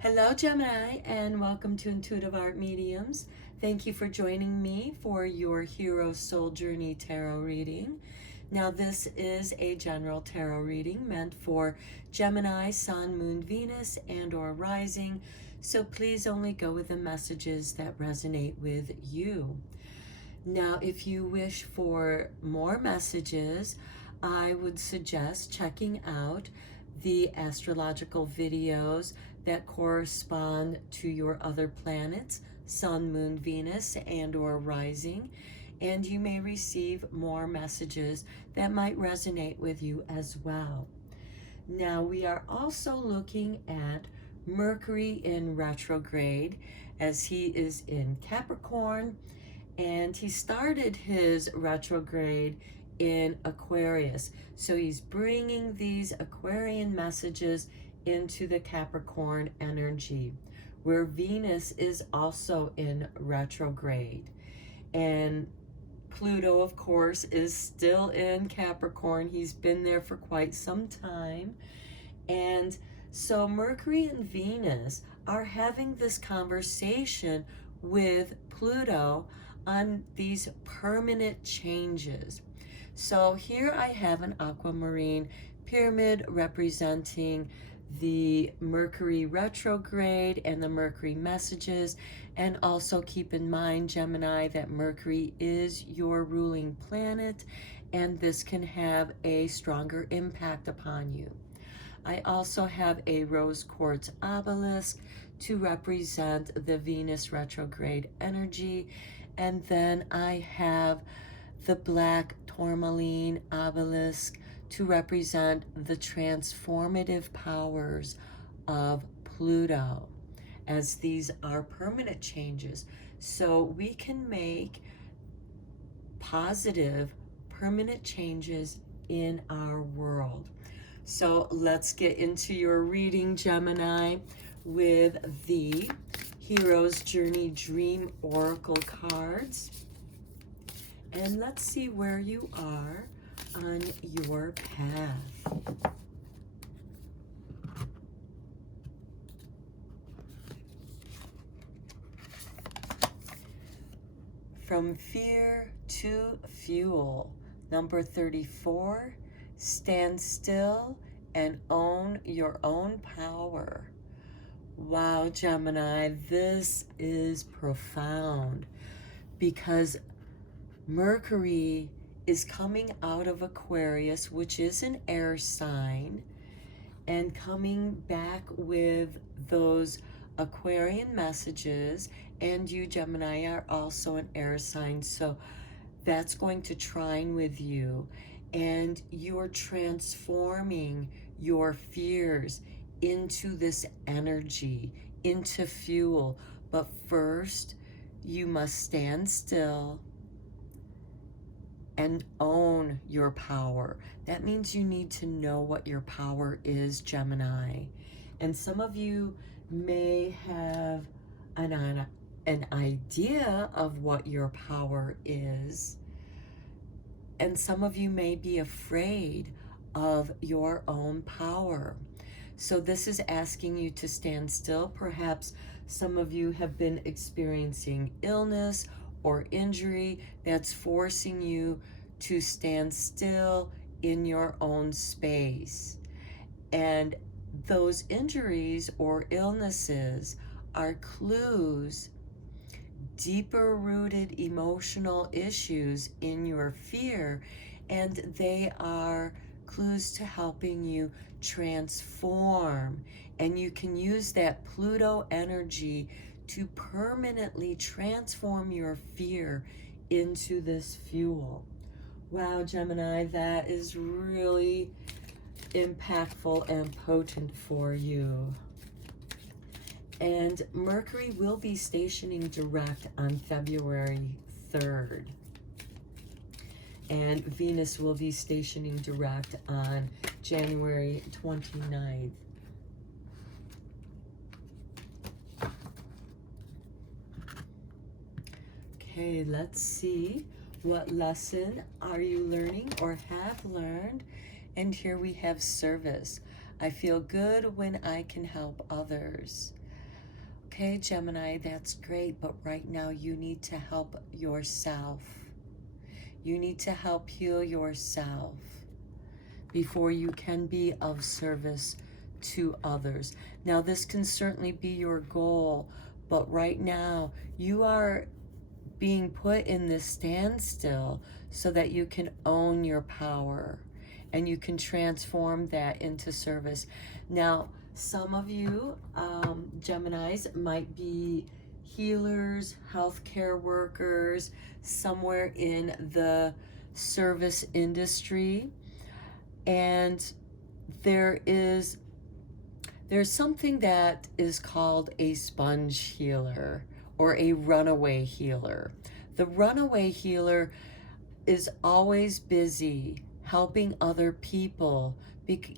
Hello, Gemini, and welcome to Intuitive Art Mediums. Thank you for joining me for your Hero Soul Journey Tarot reading. Now, this is a general tarot reading meant for Gemini, Sun, Moon, Venus, and or Rising, so please only go with the messages that resonate with you. Now, if you wish for more messages, I would suggest checking out the astrological videos that correspond to your other planets, Sun, Moon, Venus, and or Rising, and you may receive more messages that might resonate with you as well. Now, we are also looking at Mercury in retrograde as he is in Capricorn, and he started his retrograde in Aquarius. So he's bringing these Aquarian messages into the Capricorn energy, where Venus is also in retrograde. And Pluto, of course, is still in Capricorn. He's been there for quite some time. And so Mercury and Venus are having this conversation with Pluto on these permanent changes. So here I have an aquamarine pyramid representing the Mercury retrograde and the Mercury messages. And also keep in mind, Gemini, that Mercury is your ruling planet, and this can have a stronger impact upon you. I also have a rose quartz obelisk to represent the Venus retrograde energy. And then I have the black tourmaline obelisk to represent the transformative powers of Pluto, as these are permanent changes. So we can make positive permanent changes in our world. So let's get into your reading, Gemini, with the Hero's Journey Dream Oracle cards. And let's see where you are on your path. From fear to fuel. Number 34, stand still and own your own power. Wow, Gemini, this is profound, because Mercury is coming out of Aquarius, which is an air sign, and coming back with those Aquarian messages. And you, Gemini, are also an air sign, so that's going to trine with you. And you're transforming your fears into this energy, into fuel. But first, you must stand still and own your power. That means you need to know what your power is, Gemini. And some of you may have an idea of what your power is, and some of you may be afraid of your own power. So this is asking you to stand still. Perhaps some of you have been experiencing illness or injury that's forcing you to stand still in your own space. And those injuries or illnesses are clues, deeper rooted emotional issues in your fear, and they are clues to helping you transform. And you can use that Pluto energy to permanently transform your fear into this fuel. Wow, Gemini, that is really impactful and potent for you. And Mercury will be stationing direct on February 3rd. And Venus will be stationing direct on January 29th. Okay, let's see. What lesson are you learning or have learned? And here we have service. I feel good when I can help others. Okay, Gemini, that's great, but right now you need to help yourself. You need to help heal yourself before you can be of service to others. Now, this can certainly be your goal, but right now you are being put in this standstill so that you can own your power and you can transform that into service. Now, some of you, Geminis, might be healers, healthcare workers, somewhere in the service industry. And there's something that is called a sponge healer or a runaway healer. The runaway healer is always busy helping other people,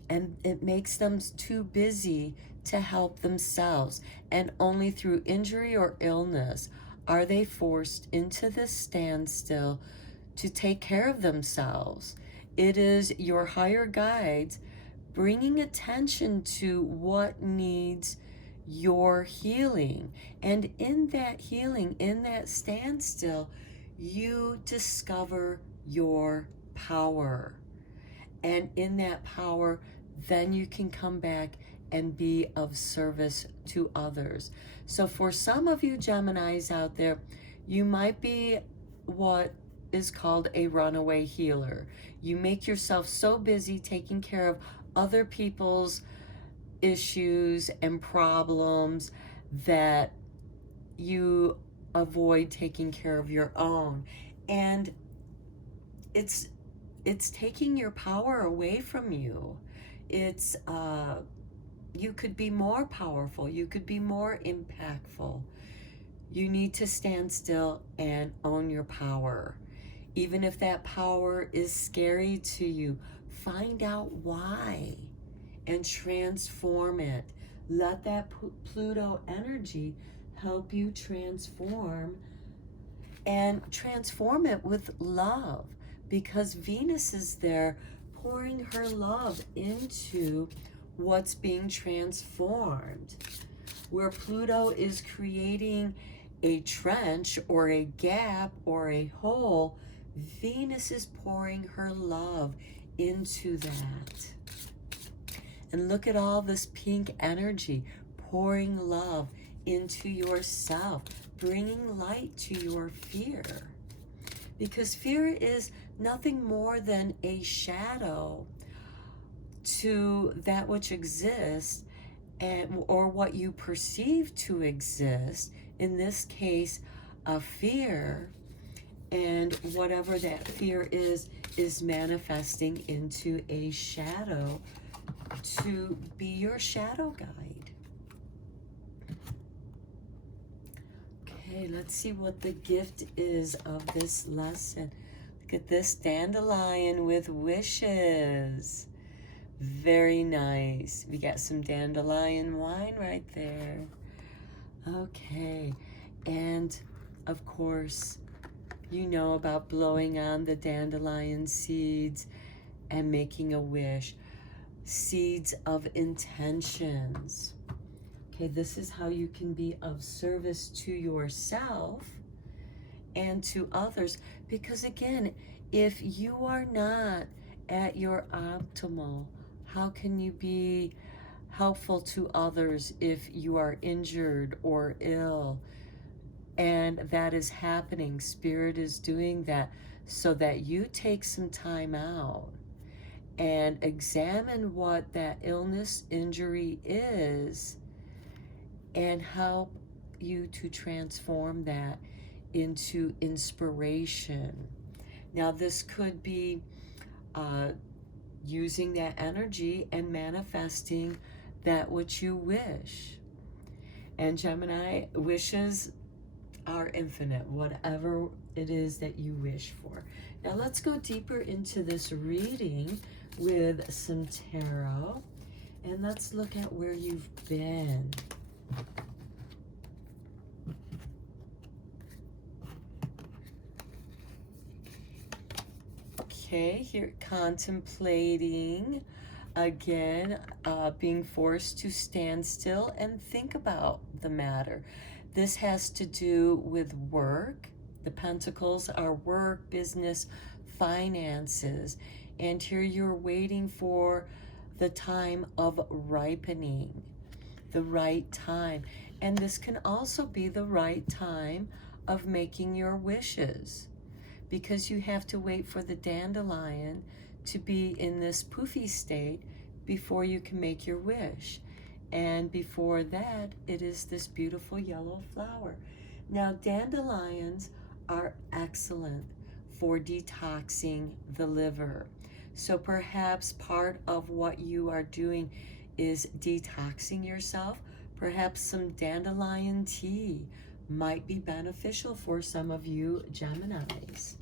and it makes them too busy to help themselves. And only through injury or illness are they forced into this standstill to take care of themselves. It is your higher guides bringing attention to what needs your healing. And in that healing, in that standstill, you discover your power. And in that power, then you can come back and be of service to others. So for some of you Geminis out there, you might be what is called a runaway healer. You make yourself so busy taking care of other people's issues and problems that you avoid taking care of your own. And it's taking your power away from you. It's you could be more powerful, you could be more impactful. You need to stand still and own your power. Even if that power is scary to you, find out why and transform it. Let that Pluto energy help you transform, and transform it with love, because Venus is there pouring her love into what's being transformed. Where Pluto is creating a trench or a gap or a hole, Venus is pouring her love into that. And look at all this pink energy pouring love into yourself, bringing light to your fear. Because fear is nothing more than a shadow to that which exists, and or what you perceive to exist. In this case, a fear, and whatever that fear is manifesting into a shadow to be your shadow guide. Okay, let's see what the gift is of this lesson. Look at this dandelion with wishes. Very nice. We got some dandelion wine right there. Okay, and of course, you know about blowing on the dandelion seeds and making a wish. Seeds of intentions. Okay, this is how you can be of service to yourself and to others. Because again, if you are not at your optimal, how can you be helpful to others if you are injured or ill? And that is happening. Spirit is doing that so that you take some time out and examine what that illness, injury is, and help you to transform that into inspiration. Now, this could be using that energy and manifesting that which you wish. And Gemini, wishes are infinite, whatever it is that you wish for. Now let's go deeper into this reading with some tarot, and let's look at where you've been. Okay, here contemplating Again, being forced to stand still and think about the matter. This has to do with work. The pentacles are work, business, finances. And here you're waiting for the time of ripening, the right time. And this can also be the right time of making your wishes, because you have to wait for the dandelion to be in this poofy state before you can make your wish. And before that, it is this beautiful yellow flower. Now, dandelions are excellent for detoxing the liver. So perhaps part of what you are doing is detoxing yourself. Perhaps some dandelion tea might be beneficial for some of you Geminis.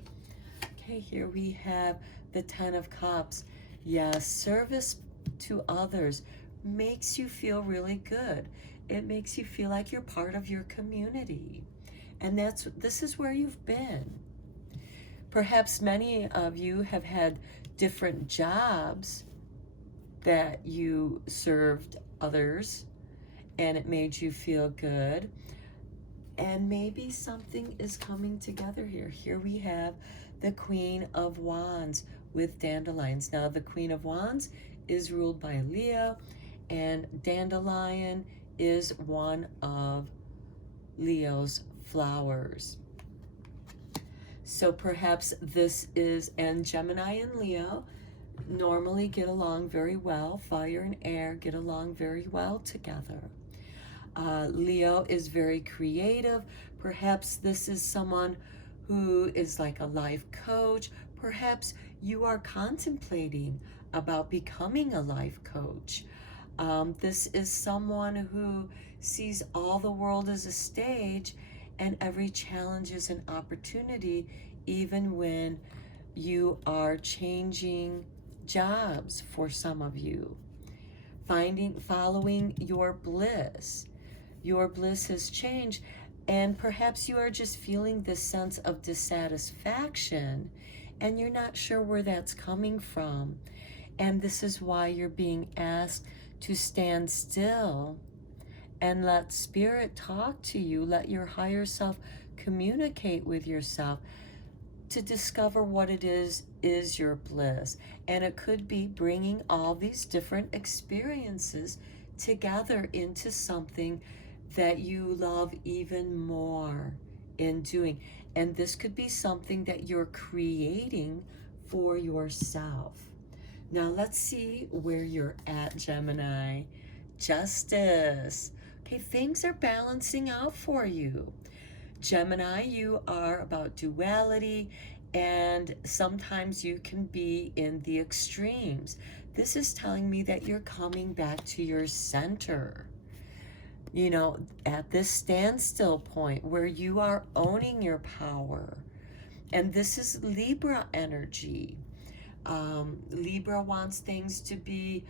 Okay, here we have the Ten of Cups. Yes, service to others makes you feel really good. It makes you feel like you're part of your community. And this is where you've been. Perhaps many of you have had different jobs that you served others and it made you feel good. And maybe something is coming together here. Here we have the Queen of Wands with dandelions. Now, the Queen of Wands is ruled by Leo, and dandelion is one of Leo's flowers. So perhaps this is, and Gemini and Leo normally get along very well. Fire and air get along very well together. Leo is very creative. Perhaps this is someone who is like a life coach. Perhaps you are contemplating about becoming a life coach. This is someone who sees all the world as a stage and every challenge is an opportunity, even when you are changing jobs for some of you. Following your bliss. Your bliss has changed, and perhaps you are just feeling this sense of dissatisfaction and you're not sure where that's coming from. And this is why you're being asked to stand still and let spirit talk to you. Let your higher self communicate with yourself to discover what it is your bliss. And it could be bringing all these different experiences together into something that you love even more in doing. And this could be something that you're creating for yourself. Now let's see where you're at, Gemini. Justice. Okay, things are balancing out for you. Gemini, you are about duality, and sometimes you can be in the extremes. This is telling me that you're coming back to your center. You know, at this standstill point where you are owning your power. And this is Libra energy. Libra wants things to be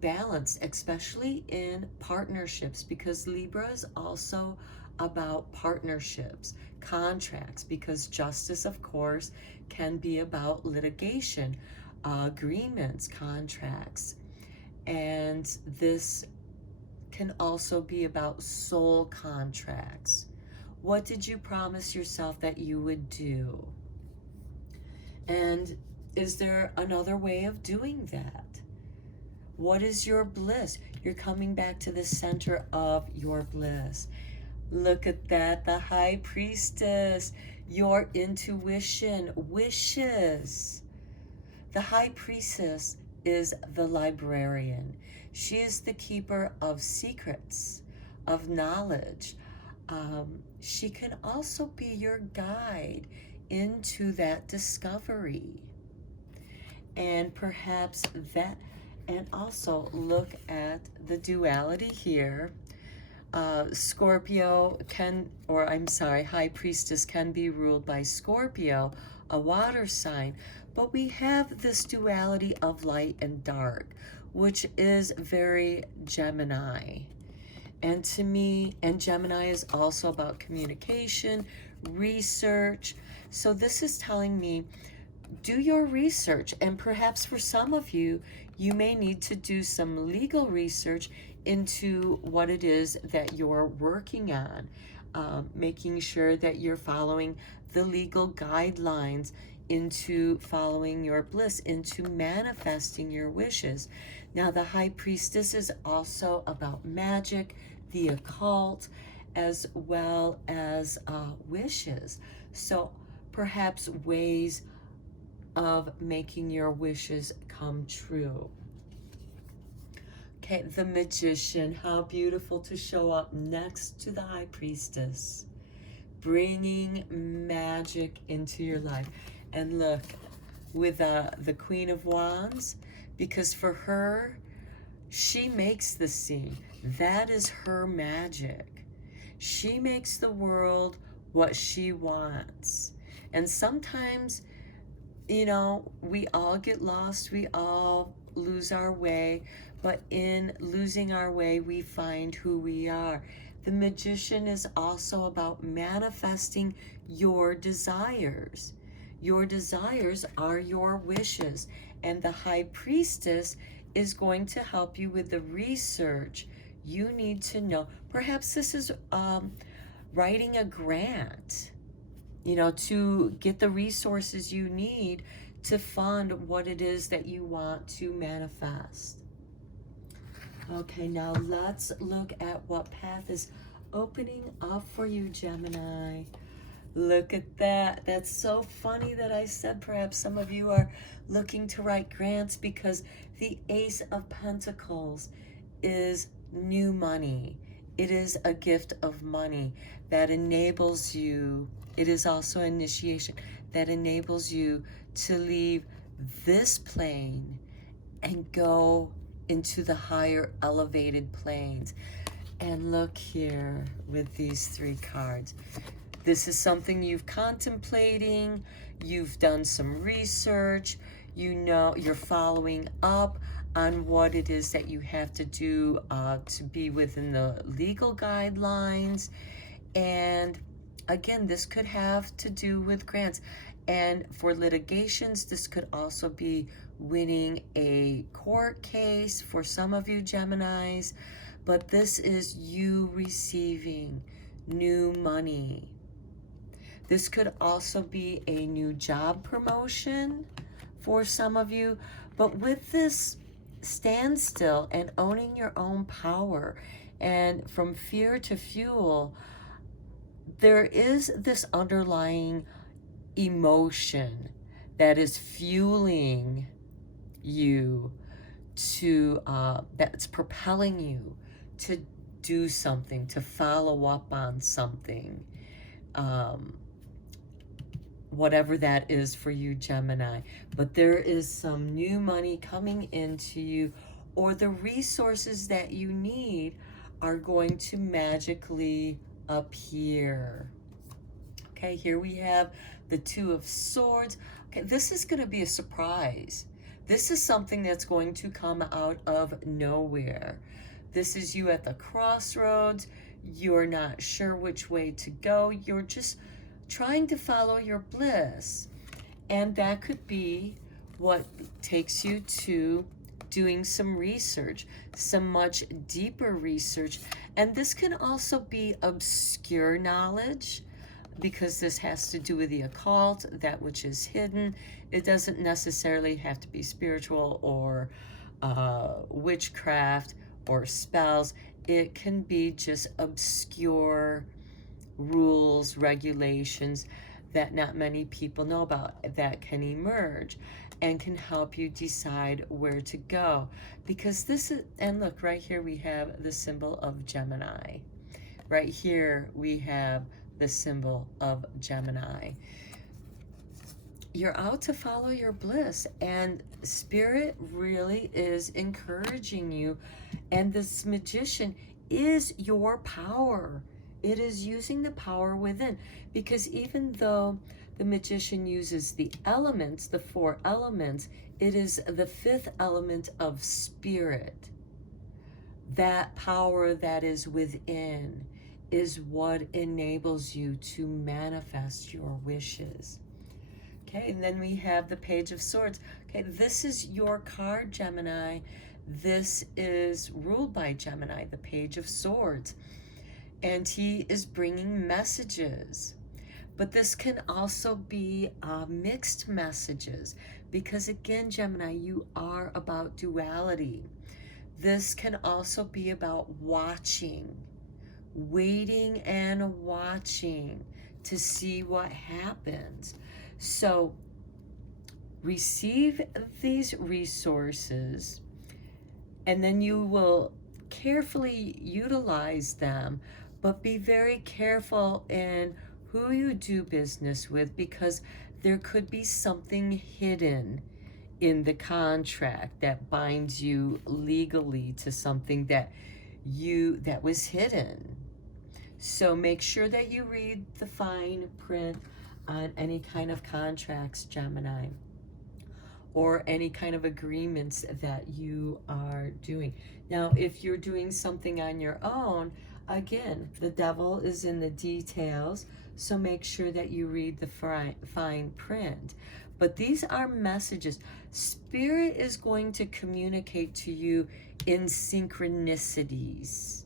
balanced, especially in partnerships, because Libra is also about partnerships, contracts, because justice, of course, can be about litigation, agreements, contracts. And this can also be about soul contracts. What did you promise yourself that you would do? And is there another way of doing that? What is your bliss? You're coming back to the center of your bliss. Look at that, the High Priestess, your intuition, wishes. The High Priestess is the librarian. She is the keeper of secrets, of knowledge. She can also be your guide into that discovery. And perhaps that, and also look at the duality here. Scorpio can, or I'm sorry, High Priestess can be ruled by Scorpio, a water sign, but we have this duality of light and dark, which is very Gemini. And to me, and Gemini is also about communication, research. So this is telling me, do your research. And perhaps for some of you, you may need to do some legal research into what it is that you're working on, making sure that you're following the legal guidelines into following your bliss, into manifesting your wishes. Now, the High Priestess is also about magic, the occult, as well as wishes. So perhaps ways of making your wishes come true. Okay, the Magician, how beautiful to show up next to the High Priestess, bringing magic into your life. And look, with the Queen of Wands, because for her, she makes the scene. That is her magic. She makes the world what she wants. And sometimes, you know, we all get lost, we all lose our way, but in losing our way, we find who we are. The Magician is also about manifesting your desires. Your desires are your wishes, and the High Priestess is going to help you with the research you need to know. Perhaps this is writing a grant, you know, to get the resources you need to fund what it is that you want to manifest. Okay, now let's look at what path is opening up for you, Gemini. Look at that. That's so funny that I said perhaps some of you are looking to write grants, because the Ace of Pentacles is new money. It is a gift of money that enables you. It is also initiation that enables you to leave this plane and go into the higher elevated planes. And look here with these three cards. This is something you've contemplating, you've done some research, you know, you're following up on what it is that you have to do to be within the legal guidelines. And again, this could have to do with grants. And for litigations, this could also be winning a court case for some of you Geminis. But this is you receiving new money. This could also be a new job promotion for some of you. But with this standstill and owning your own power, and from fear to fuel, there is this underlying emotion that is fueling you to, that's propelling you to do something, to follow up on something. Whatever that is for you, Gemini. But there is some new money coming into you, or the resources that you need are going to magically appear. Okay, here we have the Two of Swords. Okay, this is going to be a surprise. This is something that's going to come out of nowhere. This is you at the crossroads. You're not sure which way to go. You're just trying to follow your bliss. And that could be what takes you to doing some research, some much deeper research. And this can also be obscure knowledge, because this has to do with the occult, that which is hidden. It doesn't necessarily have to be spiritual or witchcraft or spells. It can be just obscure rules, regulations that not many people know about, that can emerge and can help you decide where to go. Because this is, and look, right here we have the symbol of Gemini. Right here we have the symbol of Gemini. You're out to follow your bliss, and Spirit really is encouraging you. And this Magician is your power. It is using the power within, because even though the Magician uses the elements, the four elements, it is the fifth element of spirit. That power that is within is what enables you to manifest your wishes. Okay, and then we have the Page of Swords. Okay, this is your card, Gemini. This is ruled by Gemini, the Page of Swords. And he is bringing messages. But this can also be mixed messages, because again, Gemini, you are about duality. This can also be about watching, waiting and watching to see what happens. So receive these resources, and then you will carefully utilize them, but be very careful in who you do business with, because there could be something hidden in the contract that binds you legally to something that was hidden. So make sure that you read the fine print on any kind of contracts, Gemini, or any kind of agreements that you are doing. Now, if you're doing something on your own, again, the devil is in the details, so make sure that you read the fine print. But these are messages. Spirit is going to communicate to you in synchronicities.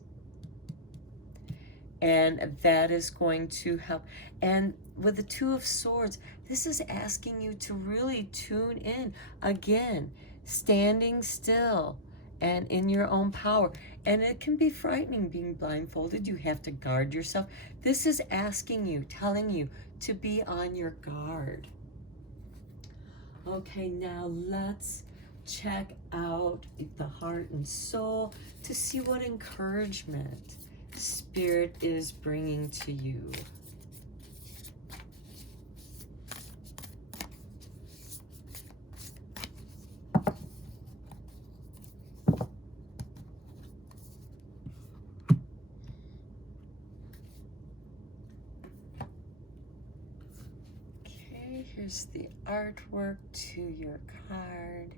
And that is going to help. And with the Two of Swords, this is asking you to really tune in. Again, standing still and in your own power. And it can be frightening being blindfolded. You have to guard yourself. This is asking you, telling you to be on your guard. Okay, now let's check out the heart and soul to see what encouragement Spirit is bringing to you. Okay, here's the artwork to your card.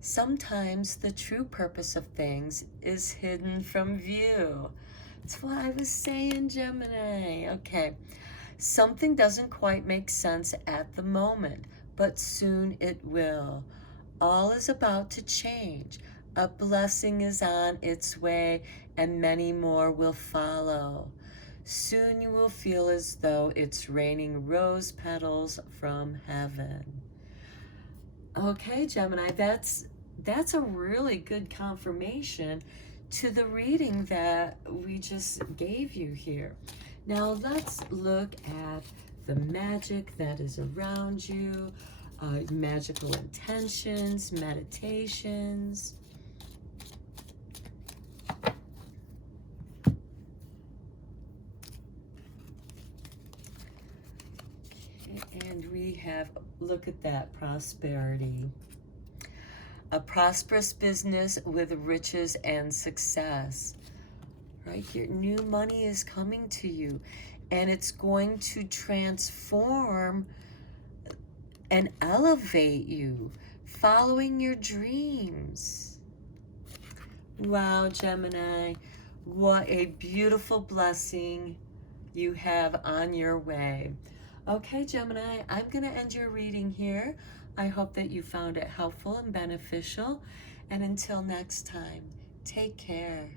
Sometimes the true purpose of things is hidden from view. That's what I was saying, Gemini. Okay, something doesn't quite make sense at the moment, but soon it will. All is about to change. A blessing is on its way, and many more will follow. Soon you will feel as though it's raining rose petals from heaven. Okay, Gemini, that's a really good confirmation to the reading that we just gave you here. Now let's look at the magic that is around you, magical intentions, meditations. Okay, and we have, look at that, prosperity. A prosperous business with riches and success. Right here, new money is coming to you, and it's going to transform and elevate you, following your dreams. Wow, Gemini, what a beautiful blessing you have on your way. Okay, Gemini, I'm going to end your reading here. I hope that you found it helpful and beneficial. And until next time, take care.